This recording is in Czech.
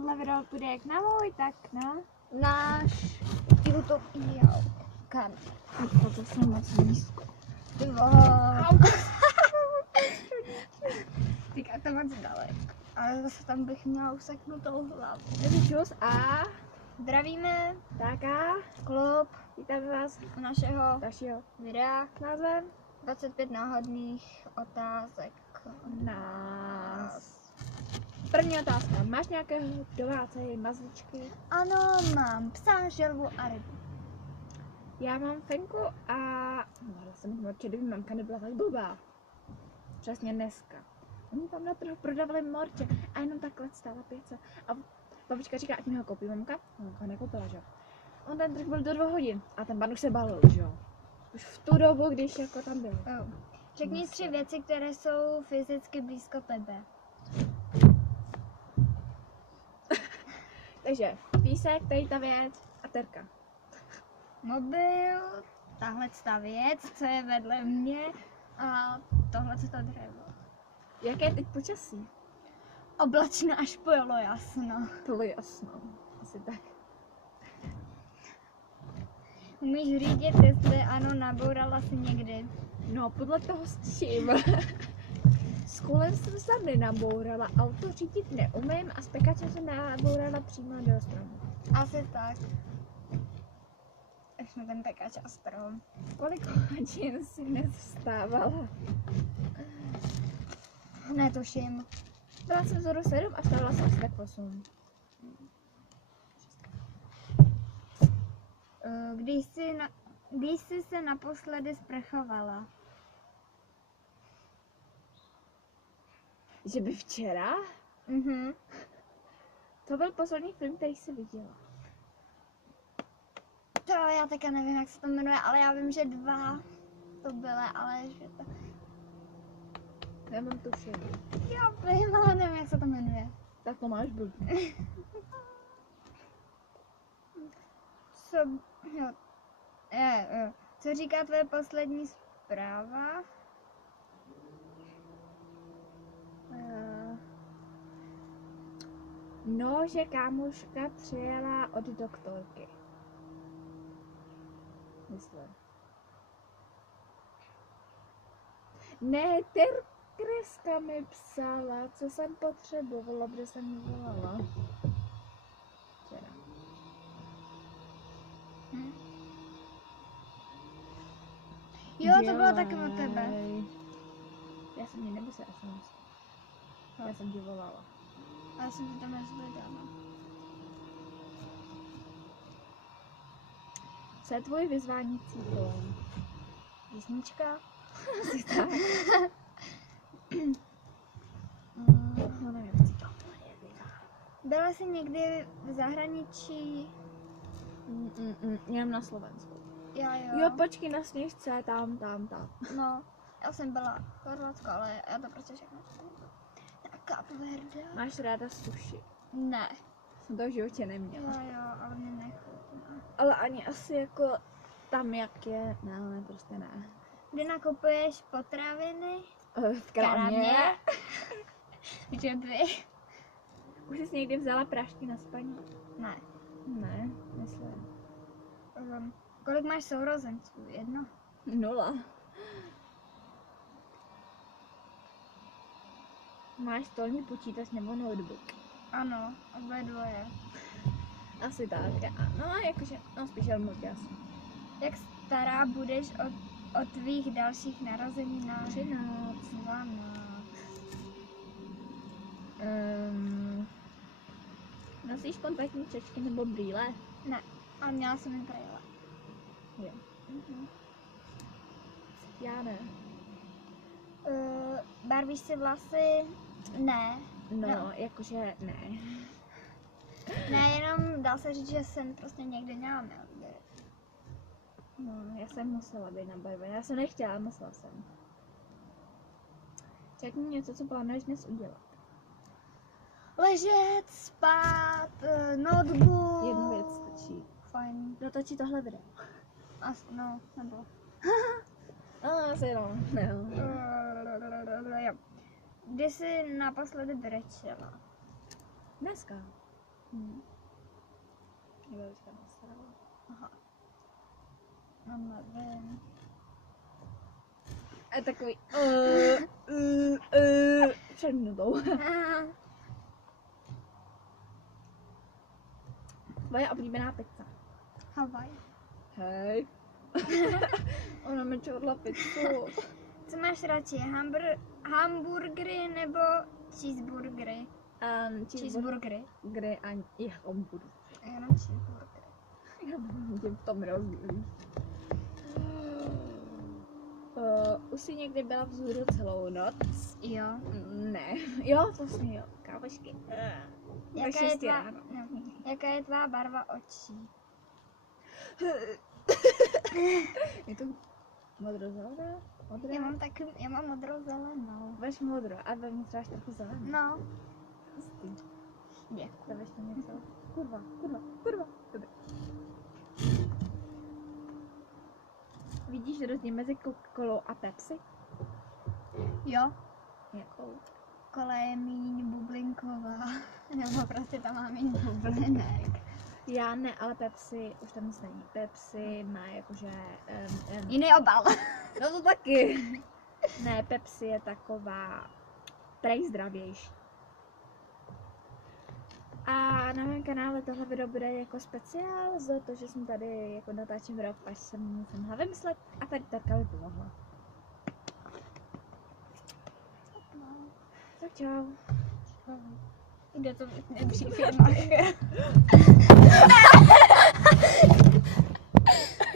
tohle video půjde jak na můj, tak na náš YouTube kanál. to jsem moc nízko. Ty vole. Říká to moc daleko. Ale zase tam bych měla useknutou hlavu. Takže čus a Zdravíme, tak a klub vítáme vás u našeho dalšího videa. s názvem 25 náhodných otázek. nás. První otázka. Máš nějaké domácí mazličky? Ano, mám psa, želvu a rybu. Já mám fenku a mohla jsem morče, kdyby mamka nebyla tak blbá. Přesně dneska. Oni tam na trhu prodávali morče a jenom takhle stála 500. A babička říká, ať mi ho koupí mamka. Mamka ho nekoupila, že jo. On ten trh byl do 2 hodin a ten pan už se balil, že jo. Už v tu dobu, když jako tam byl. Řekni 3 věci, které jsou fyzicky blízko tebe. Takže písek, tady ta věc a terka. Mobil, tahle ta věc, co je vedle mě a tohle to dřevo. Jaké je teď počasí? Oblačno až pojelo jasno. Bylo jasno. Asi tak. Umíš řídit, jestli ano, nabourala si někdy. No, podle toho s čím. S kolem jsem se nenabourala, auto řídit neumím a s pekačem jsem nabourala přímo do stromu. Asi tak. Až jsme ten pekač a strom. Kolik hodin si dnes vstávala? Netuším. Byla jsem vzoru 7 a vstávala jsem asi tak 8. Když jsi se naposledy sprchovala? Že by včera? Mhm. To byl poslední film, který jsi viděla. To já taky nevím, jak se to jmenuje, ale já vím, že 2 to byly, ale že to... Nemám tušení. Já vím, ale nevím, jak se to jmenuje. Tak to máš blbý. Jo. Co říká tvoje poslední zpráva? No, že kámoška přijela od doktorky. Myslím. Ne, Terkreska mi psala, co jsem potřebovala, protože jsem mi volala. Včera. Jo, to bylo taky od tebe. Já jsem ji nebo se SMS. Já jsem ti volala. A já jsem to tam nezvedala. Co je tvoje vyzvánící tón? Písnička? Asi tak. No nevím, jak si to Byla jsi někdy v zahraničí? Jenom na Slovensku. Jo. Jo, počkej, na Sněžce, tam. No, já jsem byla v Chorvatsku, ale já to prostě všechno. Taká tvrda. Máš ráda sushi? Ne. Jsem to v životě neměla. Jo, ale mě nechutná. Ale ani asi jako tam, jak je, ne, prostě ne. Kdy nakupuješ potraviny? V krámě. Že by? Už jsi někdy vzala prášky na spaní? Ne. Ne, myslím. Kolik máš sourozenců? 1? 0. Máš stolní počítač nebo notebook? Ano, oba dvoje. Asi tak, no jakože, no spíš jen moc jasný. Jak stará budeš od tvých dalších narozeninách? 13. 12. Nosíš kontaktní čečky nebo brýle? Ne, a měla jsem jen brýle. Jo. Já ne. Barvíš si vlasy? Ne. No, jakože ne. Ne, jenom dá se říct, že jsem prostě někdy měla melody. No, já jsem musela být nabarvená. Já jsem nechtěla, musela jsem. Řekni něco, co plánuješ dnes udělat. Ležet, spát, notebook. Jednu věc stačí. Fajn. Dotočí tohle video. No, nebo. Asi no. Jo. Kdy jsi naposledy brečela? Dneska. Nebo už tam nasrala. Aha. No nevím. A takový před minutou. Tvoje oblíbená pizza. Havaj. Hej. Ona mi čodla pizzu. Co máš radši, hamburgery nebo cheeseburgery? Cheeseburgery. Kde ani i hamburger. Jenom cheeseburgery. Já nevím v tom rozdíl. Už jsi někdy byla vzhůru celou noc? Jo. Ne. Jo, vlastně jo. Kávošky. Jaká je tvá barva očí? Je to modrozelená? Modrá? Já mám modrou zelenou. Veš modro a vevnitř máš trochu zelenou. No. Hustý. Děkuji. To veš to něco? Kurva. Dobrý. Vidíš rozdíl mezi Coca-Colou a Pepsi? Jo. Jakou? Kola je míň bublinková. Nebo prostě tam má míň bublinek. Já ne, ale Pepsi už tam nic není. Pepsi má jakože... Jiný obal. No to taky. Ne, Pepsi je taková prej zdravější. A na mém kanále tohle video bude jako speciál za to, že jsem tady jako natáčím rok, až jsem nic nemohla vymyslet a tady Terka mi pomohla. Tak čau. Jde to v nepříjemných.